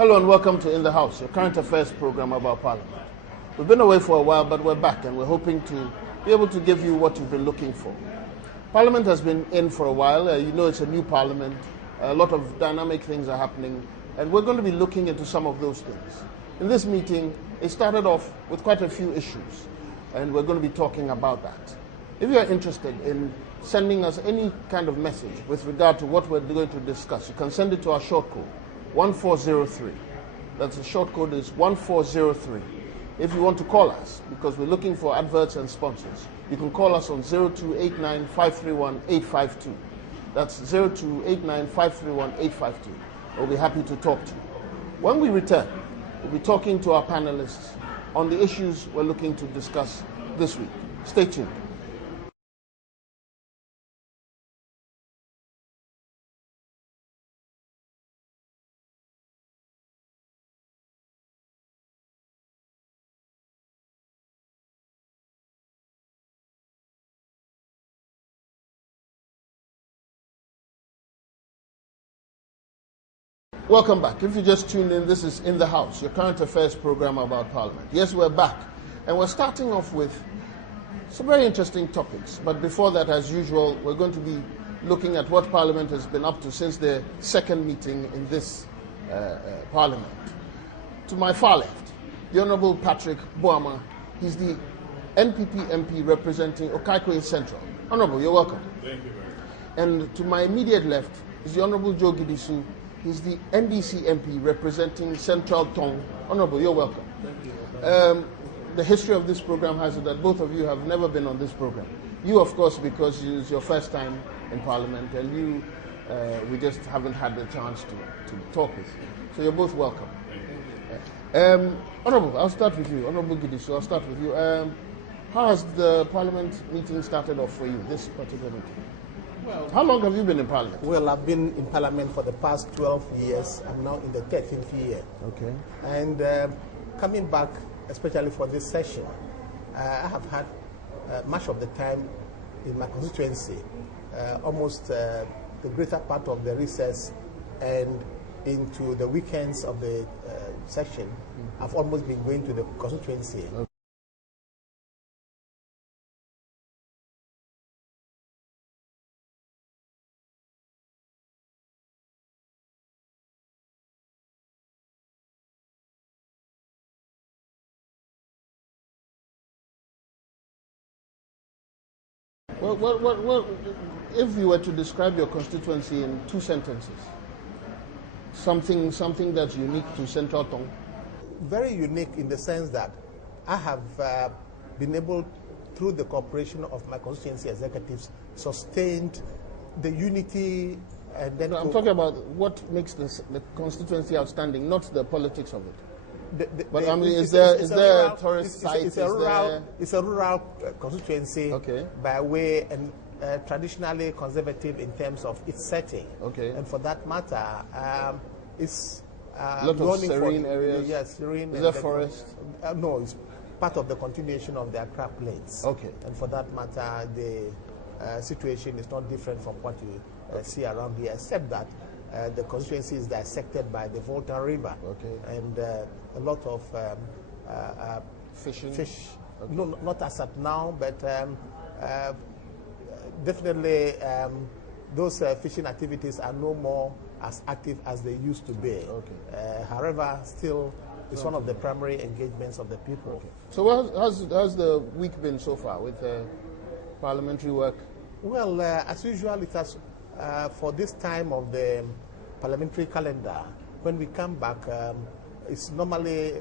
Hello and welcome to In the House, your current affairs program about Parliament. We've been away for a while, but we're back and we're hoping to be able to give you what you've been looking for. Parliament has been in for a while. You know it's a new Parliament. A lot of dynamic things are happening, and we're going to be looking into some of those things. In this meeting, it started off with quite a few issues, and we're going to be talking about that. If you're interested in sending us any kind of message with regard to what we're going to discuss, you can send it to our short code, 1403. That's the short code is 1403. If you want to call us, because we're looking for adverts and sponsors, you can call us on 0289 531 852. That's 0289 531 852. We'll be happy to talk to you. When we return, we'll be talking to our panelists on the issues we're looking to discuss this week. Stay tuned. Welcome back. If you just tuned in, this is In the House, your current affairs program about Parliament. Yes, we're back, and we're starting off with some very interesting topics. But before that, as usual, we're going to be looking at what Parliament has been up to since their second meeting in this Parliament. To my far left, the Honourable Patrick Boamah. He's the NPP MP representing Okaikwe Central. Honourable, you're welcome. Thank you very much. And to my immediate left is the Honourable Joe Gidisu. He's the NDC MP representing Central Tong. Honourable, you're welcome. Thank you. The history of this program has it that both of you have never been on this program. You, of course, because it's your first time in Parliament, and you, we just haven't had the chance to talk with you. So you're both welcome. Honourable, I'll start with you. Honourable Gidisu, I'll start with you. How has the Parliament meeting started off for you, this particular meeting? Well, how long have you been in Parliament? Well, I've been in Parliament for the past 12 years. I'm now in the 13th year. Okay. And coming back, especially for this session, I have had much of the time in my constituency, almost the greater part of the recess and into the weekends of the session. I've almost been going to the constituency. Okay. Well, if you were to describe your constituency in two sentences, something that's unique to Central Tong? Very unique in the sense that I have been able, through the cooperation of my constituency executives, sustained the unity. And then I'm talking about what makes the constituency outstanding, not the politics of it. But I mean, is there a tourist site? It's a rural constituency, okay, by way and traditionally conservative in terms of its setting. Okay. And for that matter, it's a lot of serene areas. Yes, serene. Is there forest? No, it's part of the continuation of the Accra Plains. Okay. And for that matter, the situation is not different from what you see around here, except that the constituency is dissected by the Volta River. Okay. And a lot of fishing? Fish. Okay. No, not as at now, but definitely those fishing activities are no more as active as they used to be. Okay. However, still, it's one of the primary engagements of the people. Okay. So how's the week been so far with parliamentary work? Well, as usual, it has, for this time of the parliamentary calendar, when we come back, it's normally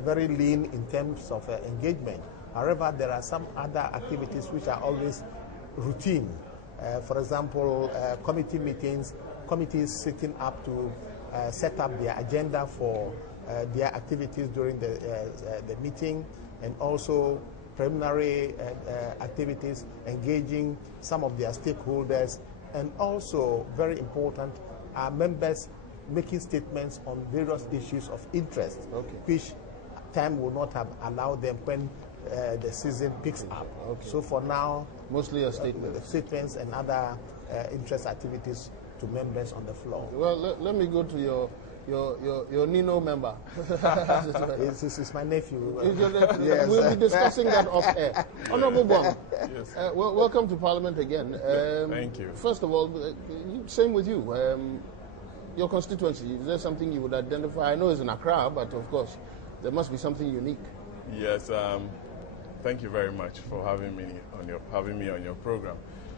very lean in terms of engagement. However, there are some other activities which are always routine. For example, committee meetings, committees sitting up to set up their agenda for their activities during the meeting, and also preliminary activities, engaging some of their stakeholders, and also, very important, are members making statements on various issues of interest, okay, which time will not have allowed them when the season picks up. Okay. So for now, mostly a statement. Statements and other interest activities to members on the floor. Well, let me go to your your Nino member. This is my nephew. Is your nephew? Yes. We'll be discussing that off air. Honorable Boamah, Yes. welcome to Parliament again. Thank you. First of all, same with you. Your constituency, is there something you would identify? I know it's in Accra, but of course, there must be something unique. Yes. Thank you very much for having me on your program.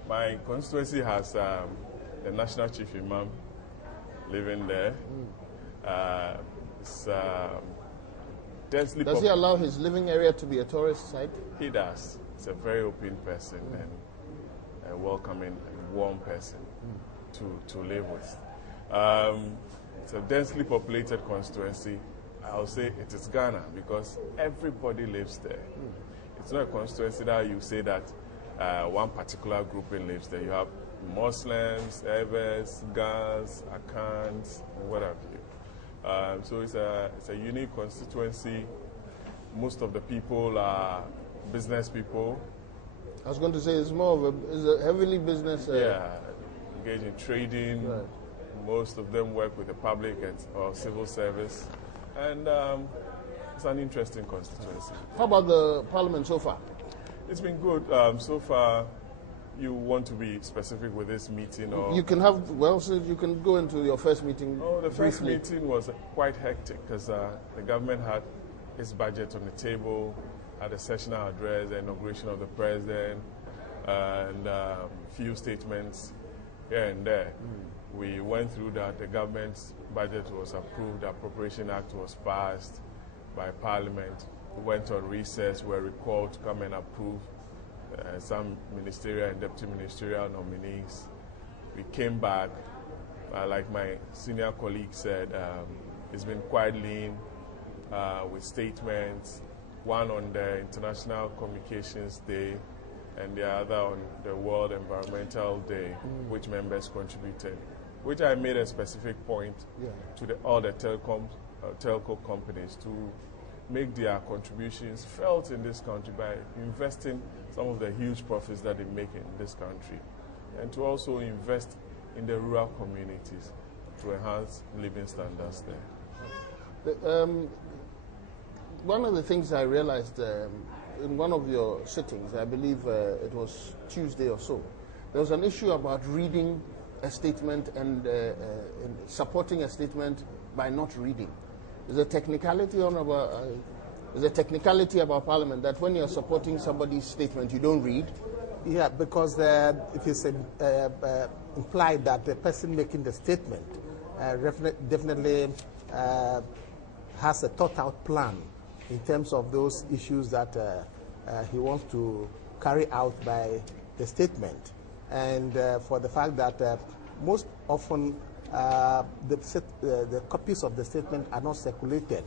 My constituency has the National Chief Imam living there. It's densely Does he allow his living area to be a tourist site? He does. He's a very open person and a welcoming and warm person to live with. It's a densely populated constituency. I'll say it is Ghana because everybody lives there. It's not a constituency that you say that one particular grouping lives there. You have Muslims, Evers, Gans, Akans, and what have you. So it's a unique constituency. Most of the people are business people. I was going to say it's more of a heavily business. Engage in trading. Right. Most of them work with the public or civil service. And it's an interesting constituency. How about the Parliament so far? It's been good. So far, you want to be specific with this meeting? Or You can have, so you can go into your first meeting. Oh, the first briefly. meeting was quite hectic because the government had its budget on the table, had a sessional address, the inauguration of the president, and few statements here and there. We went through that. The government's budget was approved. The Appropriation Act was passed by Parliament. We went on recess. We were recalled to come and approve some ministerial and deputy ministerial nominees. We came back. Like my senior colleague said, it's been quite lean with statements, one on the International Communications Day and the other on the World Environmental Day, which members contributed, which I made a specific point to all the telco companies to make their contributions felt in this country by investing some of the huge profits that they make in this country, and to also invest in the rural communities to enhance living standards there. One of the things I realized in one of your sittings, I believe it was Tuesday or so, there was an issue about reading a statement and supporting a statement by not reading. There's a technicality about Parliament that when you're supporting somebody's statement, you don't read. Yeah, because it is implied that the person making the statement definitely has a thought-out plan in terms of those issues that he wants to carry out by the statement. And for the fact that most often the copies of the statement are not circulated